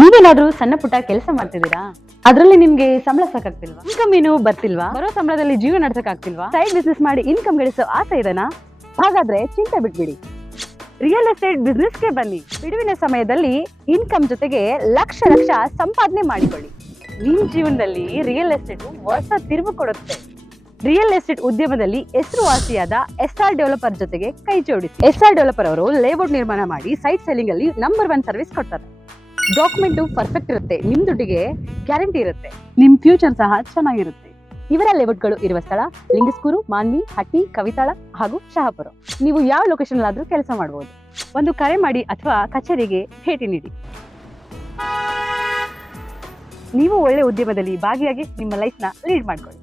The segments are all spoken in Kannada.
ನೀವೇನಾದ್ರೂ ಸಣ್ಣ ಪುಟ್ಟ ಕೆಲಸ ಮಾಡ್ತಿದ್ದೀರಾ? ಅದ್ರಲ್ಲಿ ನಿಮ್ಗೆ ಸಂಬಳ ಸಾಕಾಗ್ತಿಲ್ವಾ? ಇನ್ಕಮ್ ಏನು ಬರ್ತಿಲ್ವಾ? ಬರೋ ಸಂಬಳದಲ್ಲಿ ಜೀವನ ನಡ್ಸಕ್ ಆಗ್ತಿಲ್ವಾ? ಸೈಡ್ ಬಿಸ್ನೆಸ್ ಮಾಡಿ ಇನ್ಕಮ್ ಗಳಿಸೋ ಆಸೆ ಇದೆನಾ? ಹಾಗಾದ್ರೆ ಚಿಂತೆ ಬಿಟ್ಬಿಡಿ, ರಿಯಲ್ ಎಸ್ಟೇಟ್ ಬಿಸ್ನೆಸ್ಗೆ ಬನ್ನಿ. ಬಿಡುವಿನ ಸಮಯದಲ್ಲಿ ಇನ್ಕಮ್ ಜೊತೆಗೆ ಲಕ್ಷ ಲಕ್ಷ ಸಂಪಾದನೆ ಮಾಡಿಕೊಳ್ಳಿ. ನಿಮ್ ಜೀವನದಲ್ಲಿ ರಿಯಲ್ ಎಸ್ಟೇಟ್ ಹೊಸ ತಿರುವು ಕೊಡುತ್ತೆ. ರಿಯಲ್ ಎಸ್ಟೇಟ್ ಉದ್ಯಮದಲ್ಲಿ ಹೆಸರುವಾಸಿಯಾದ ಎಸ್ಆರ್ ಡೆವಲಪರ್ ಜೊತೆಗೆ ಕೈ ಜೋಡಿಸಿ. ಎಸ್ಆರ್ ಡೆವಲಪರ್ ಅವರು ಲೇಔಟ್ ನಿರ್ಮಾಣ ಮಾಡಿ ಸೈಟ್ ಸೆಲ್ಲಿಂಗ್ ಅಲ್ಲಿ ನಂಬರ್ 1 ಸರ್ವಿಸ್ ಕೊಡ್ತಾರೆ. ಡಾಕ್ಯುಮೆಂಟ್ ಪರ್ಫೆಕ್ಟ್ ಇರುತ್ತೆ, ನಿಮ್ ದುಡ್ಡಿಗೆ ಗ್ಯಾರಂಟಿ ಇರುತ್ತೆ, ನಿಮ್ ಫ್ಯೂಚರ್ ಸಹ ಚೆನ್ನಾಗಿರುತ್ತೆ. ಇವರ ಲೇಔಟ್ಗಳು ಇರುವ ಸ್ಥಳ ಲಿಂಗಸ್ಕೂರು, ಮಾನ್ವಿ, ಹಟ್ಟಿ, ಕವಿತಾಳ ಹಾಗೂ ಶಹಾಪುರ. ನೀವು ಯಾವ ಲೊಕೇಶನ್ ಆದ್ರೂ ಕೆಲಸ ಮಾಡಬಹುದು. ಒಂದು ಕರೆ ಮಾಡಿ ಅಥವಾ ಕಚೇರಿಗೆ ಭೇಟಿ ನೀಡಿ. ನೀವು ಒಳ್ಳೆ ಉದ್ಯಮದಲ್ಲಿ ಭಾಗಿಯಾಗಿ ನಿಮ್ಮ ಲೈಫ್ ನ ಲೀಡ್ ಮಾಡ್ಕೊಳ್ಳಿ.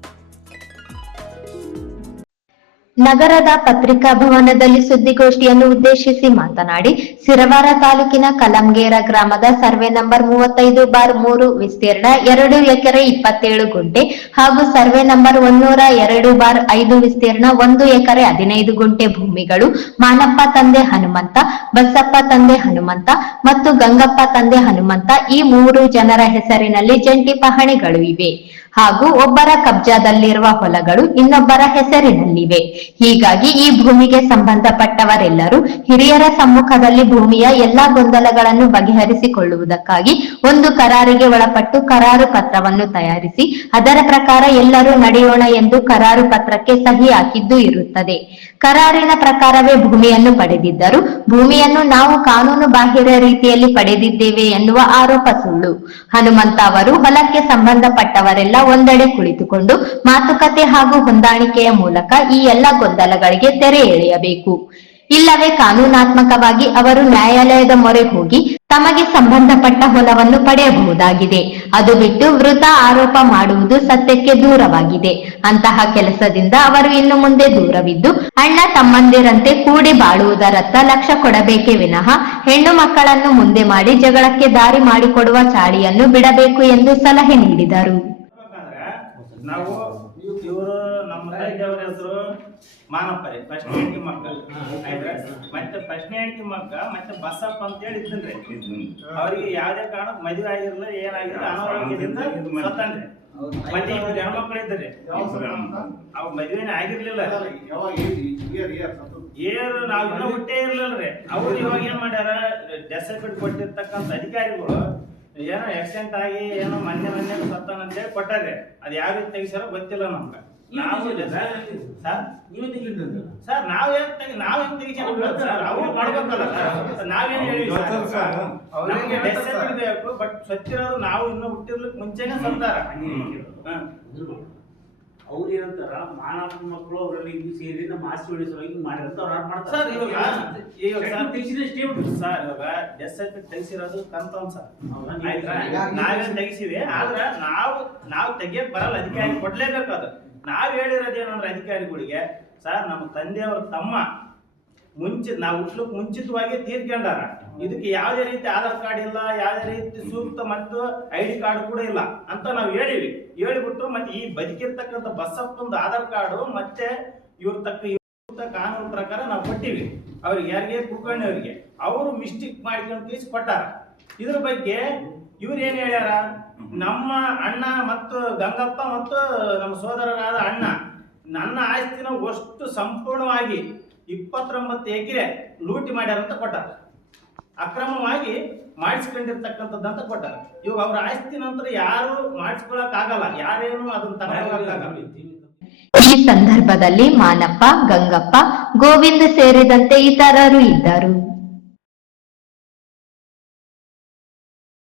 ನಗರದ ಪತ್ರಿಕಾ ಭವನದಲ್ಲಿ ಸುದ್ದಿಗೋಷ್ಠಿಯನ್ನು ಉದ್ದೇಶಿಸಿ ಮಾತನಾಡಿ, ಸಿರವಾರ ತಾಲೂಕಿನ ಕಲಂಗೇರ ಗ್ರಾಮದ ಸರ್ವೆ ನಂಬರ್ 35/3 ವಿಸ್ತೀರ್ಣ 2 ಎಕರೆ 27 ಗುಂಟೆ ಹಾಗೂ ಸರ್ವೆ ನಂಬರ್ 102/5 ವಿಸ್ತೀರ್ಣ 1 ಎಕರೆ 15 ಗುಂಟೆ ಭೂಮಿಗಳು ಮಾನಪ್ಪ ತಂದೆ ಹನುಮಂತ, ಬಸಪ್ಪ ತಂದೆ ಹನುಮಂತ ಮತ್ತು ಗಂಗಪ್ಪ ತಂದೆ ಹನುಮಂತ ಈ 3 ಜನರ ಹೆಸರಿನಲ್ಲಿ ಜಂಟಿ ಪಹಣಿಗಳು ಇವೆ ಹಾಗೂ ಒಬ್ಬರ ಕಬ್ಜಾದಲ್ಲಿರುವ ಹೊಲಗಳು ಇನ್ನೊಬ್ಬರ ಹೆಸರಿನಲ್ಲಿವೆ. ಹೀಗಾಗಿ ಈ ಭೂಮಿಗೆ ಸಂಬಂಧಪಟ್ಟವರೆಲ್ಲರೂ ಹಿರಿಯರ ಸಮ್ಮುಖದಲ್ಲಿ ಭೂಮಿಯ ಎಲ್ಲಾ ಗೊಂದಲಗಳನ್ನು ಬಗೆಹರಿಸಿಕೊಳ್ಳುವುದಕ್ಕಾಗಿ ಒಂದು ಕರಾರಿಗೆ ಒಳಪಟ್ಟು ಕರಾರು ಪತ್ರವನ್ನು ತಯಾರಿಸಿ ಅದರ ಪ್ರಕಾರ ಎಲ್ಲರೂ ನಡೆಯೋಣ ಎಂದು ಕರಾರು ಪತ್ರಕ್ಕೆ ಸಹಿ ಹಾಕಿದ್ದು ಇರುತ್ತದೆ. ಕರಾರಿನ ಪ್ರಕಾರವೇ ಭೂಮಿಯನ್ನು ಪಡೆದಿದ್ದರು ಭೂಮಿಯನ್ನು ನಾವು ಕಾನೂನು ಬಾಹಿರ ರೀತಿಯಲ್ಲಿ ಪಡೆದಿದ್ದೇವೆ ಎನ್ನುವ ಆರೋಪ ಸುಳ್ಳು. ಹನುಮಂತ ಅವರು ಹೊಲಕ್ಕೆ ಸಂಬಂಧಪಟ್ಟವರೆಲ್ಲ ಒಂದೆಡೆ ಕುಳಿತುಕೊಂಡು ಮಾತುಕತೆ ಹಾಗೂ ಹೊಂದಾಣಿಕೆಯ ಮೂಲಕ ಈ ಎಲ್ಲ ಗೊಂದಲಗಳಿಗೆ ತೆರೆ ಎಳೆಯಬೇಕು. ಇಲ್ಲವೇ ಕಾನೂನಾತ್ಮಕವಾಗಿ ಅವರು ನ್ಯಾಯಾಲಯದ ಮೊರೆ ಹೋಗಿ ತಮಗೆ ಸಂಬಂಧಪಟ್ಟ ಹೊಲವನ್ನು ಪಡೆಯಬಹುದಾಗಿದೆ. ಅದು ಬಿಟ್ಟು ವೃಥಾ ಆರೋಪ ಮಾಡುವುದು ಸತ್ಯಕ್ಕೆ ದೂರವಾಗಿದೆ. ಅಂತಹ ಕೆಲಸದಿಂದ ಅವರು ಇನ್ನು ಮುಂದೆ ದೂರವಿದ್ದು ಅಣ್ಣ ತಮ್ಮಂದಿರಂತೆ ಕೂಡಿ ಬಾಳುವುದರತ್ತ ಲಕ್ಷ್ಯ ಕೊಡಬೇಕೇ ವಿನಃ ಹೆಣ್ಣು ಮಕ್ಕಳನ್ನು ಮುಂದೆ ಮಾಡಿ ಜಗಳಕ್ಕೆ ದಾರಿ ಮಾಡಿಕೊಡುವ ಚಾಳಿಯನ್ನು ಬಿಡಬೇಕು ಎಂದು ಸಲಹೆ ನೀಡಿದರು. ನಾವು ಇವರು ನಮ್ಮ ತಂದೆಯವರ ಹೆಸರು ಮಾನಪ್ಪರಿ, ಫಸ್ಟ್ ಹೆಂಡತಿ ಮಕ್ಕ ಮತ್ತೆ ಫಸ್ಟ್ ಹೆಂಡತಿ ಮಕ್ಕ ಮತ್ತೆ ಬಸಪ್ಪ ಅಂತ ಹೇಳಿ ಇದ್ದನ್ರಿ. ಅವ್ರಿಗೆ ಯಾವ್ದೇ ಕಾರಣಕ್ಕೆ ಮದುವೆ ಆಗಿರ್ಲಿಲ್ಲ, ಏನಾಗಿಲ್ಲ, ಅನಾರೋಗ್ಯದಿಂದ ಸತ್ತನ್ರಿ. ಮತ್ತೆ ಇಬ್ಬರು ಹೆಣ್ಮಕ್ಳು ಇದ್ರಿ, ಅವ್ ಮದುವೆನೇ ಆಗಿರ್ಲಿಲ್ಲ. ಏರು ನಾವ್ ಇನ್ನೂ ಹುಟ್ಟೇ ಇರ್ಲಿಲ್ರಿ. ಅವ್ರು ಇವಾಗ ಏನ್ ಮಾಡ್ಯಾರ, ಡೆತ್ ಸರ್ಟಿಫಿಕೇಟ್ ಕೊಟ್ಟಿರ್ತಕ್ಕಂಥ ಅಧಿಕಾರಿಗಳು ಏನೋ ಆಕ್ಸಿಡೆಂಟ್ ಆಗಿ ಏನೋ ಮೊನ್ನೆ ಸತ್ತಾನ ಅಂತ ಹೇಳಿ ಕೊಟ್ಟಾರ್ರಿ. ಅದ್ ಯಾವ ರೀತಿ ತೆಗಿಸಾರೋ ಗೊತ್ತಿಲ್ಲ ನಮ್ಗೆ. ನಾವು ಸರ್ ನಾವ್ ಹೆಂಗ್ ತೆಗಿಸ ಅವ್ರು ಮಾಡ್ಬೇಕಲ್ಲ ಸರ್. ನಾವೇನ್ ಹೇಳಿ ನಮ್ಗೆ ಡೆತ್ ಸರ್ಟಿಫಿಕೇಟ್ ಬೇಕು, ಬಟ್ ಸತ್ತಿರೋದು ನಾವು ಇನ್ನೂ ಹುಟ್ಟಿರ್ಲಿಕ್ಕೆ ಮುಂಚೆನೆ ಸತ್ತಾರ. ಅವ್ರು ಏನಂತಾರ, ಮಾನವ ಮಕ್ಕಳು ಅವರಲ್ಲಿ ಇಲ್ಲಿ ಸೇರಿ ನಮ್ಮ ಆಸ್ತಿ ಉಳಿಸೋಗಿ ಮಾಡಿರಂತ ಅವ್ರು ಮಾಡ್ತಾರೆ ಸರ್. ಇವಾಗ ಡೆತ್ ಸರ್ಟಿಫಿಕೇಟ್ ತೆಗಿಸಿರೋದು ಕನ್ಫರ್ಮ್ ಸರ್. ನಾವೇನ್ ತೆಗಿಸಿವಿ, ಆದ್ರೆ ನಾವು ತೆಗಿಯಕ್ ಬರಲ್ಲ, ಅಧಿಕಾರಿ ಕೊಡ್ಲೇಬೇಕು. ಅದು ನಾವ್ ಹೇಳಿರೋದೇನಂದ್ರೆ ಅಧಿಕಾರಿಗಳಿಗೆ, ಸರ್ ನಮ್ಮ ತಂದೆಯವ್ರ ತಮ್ಮ ನಾವು ಹುಟ್ಲಕ್ ಮುಂಚಿತವಾಗಿ ತೀರ್ಕೊಂಡಾರ, ಇದಕ್ಕೆ ಯಾವುದೇ ರೀತಿ ಆಧಾರ್ ಕಾರ್ಡ್ ಇಲ್ಲ, ಯಾವುದೇ ರೀತಿ ಸೂಕ್ತ ಮತ್ತು ID ಕಾರ್ಡ್ ಕೂಡ ಇಲ್ಲ ಅಂತ ನಾವು ಹೇಳಿಬಿಟ್ಟು ಮತ್ತೆ ಈ ಬದುಕಿರ್ತಕ್ಕಂಥ ಬಸಪ್ಪಂದು ಆಧಾರ್ ಕಾರ್ಡು ಮತ್ತೆ ಇವ್ರ ಕಾನೂನು ಪ್ರಕಾರ ನಾವು ಕೊಟ್ಟಿವಿ ಅವ್ರಿಗೆ, ಯಾರಿಗೆ ಕುಕ್ಕಣ್ಣಿ ಅವರಿಗೆ. ಅವರು ಮಿಸ್ಟೇಕ್ ಮಾಡ್ಕೊಂಡು ಕೇಸ್ ಕೊಟ್ಟಾರ. ಇದ್ರ ಬಗ್ಗೆ ಇವ್ರು ಏನ್ ಹೇಳ್ಯಾರ, ನಮ್ಮ ಅಣ್ಣ ಮತ್ತು ಗಂಗಪ್ಪ ಮತ್ತು ನಮ್ಮ ಸೋದರರಾದ ಅಣ್ಣ ನನ್ನ ಆಸ್ತಿನ ಅಷ್ಟು ಸಂಪೂರ್ಣವಾಗಿ 29 ಎಕರೆ ಲೂಟಿ ಮಾಡ್ಯಾರ ಅಂತ ಕೊಟ್ಟಾರ, ಅಕ್ರಮವಾಗಿ ಮಾಡಿಸ್ಕೊಂಡಿರ್ತಕ್ಕಂಥದ್ದಂತ ಕೊಟ್ಟಾರ. ಇವಾಗ ಅವ್ರ ಆಸ್ತಿ ನಂತರ ಯಾರು ಮಾಡಿಸ್ಕೊಳಕ್ ಆಗಲ್ಲ, ಯಾರೇನು ಅದನ್ನ ತಗೊಳಕ್ಕಾಗಲ್ಲ. ಈ ಸಂದರ್ಭದಲ್ಲಿ ಮಾನಪ್ಪ, ಗಂಗಪ್ಪ, ಗೋವಿಂದ ಸೇರಿದಂತೆ ಇತರರು ಇದ್ದರು.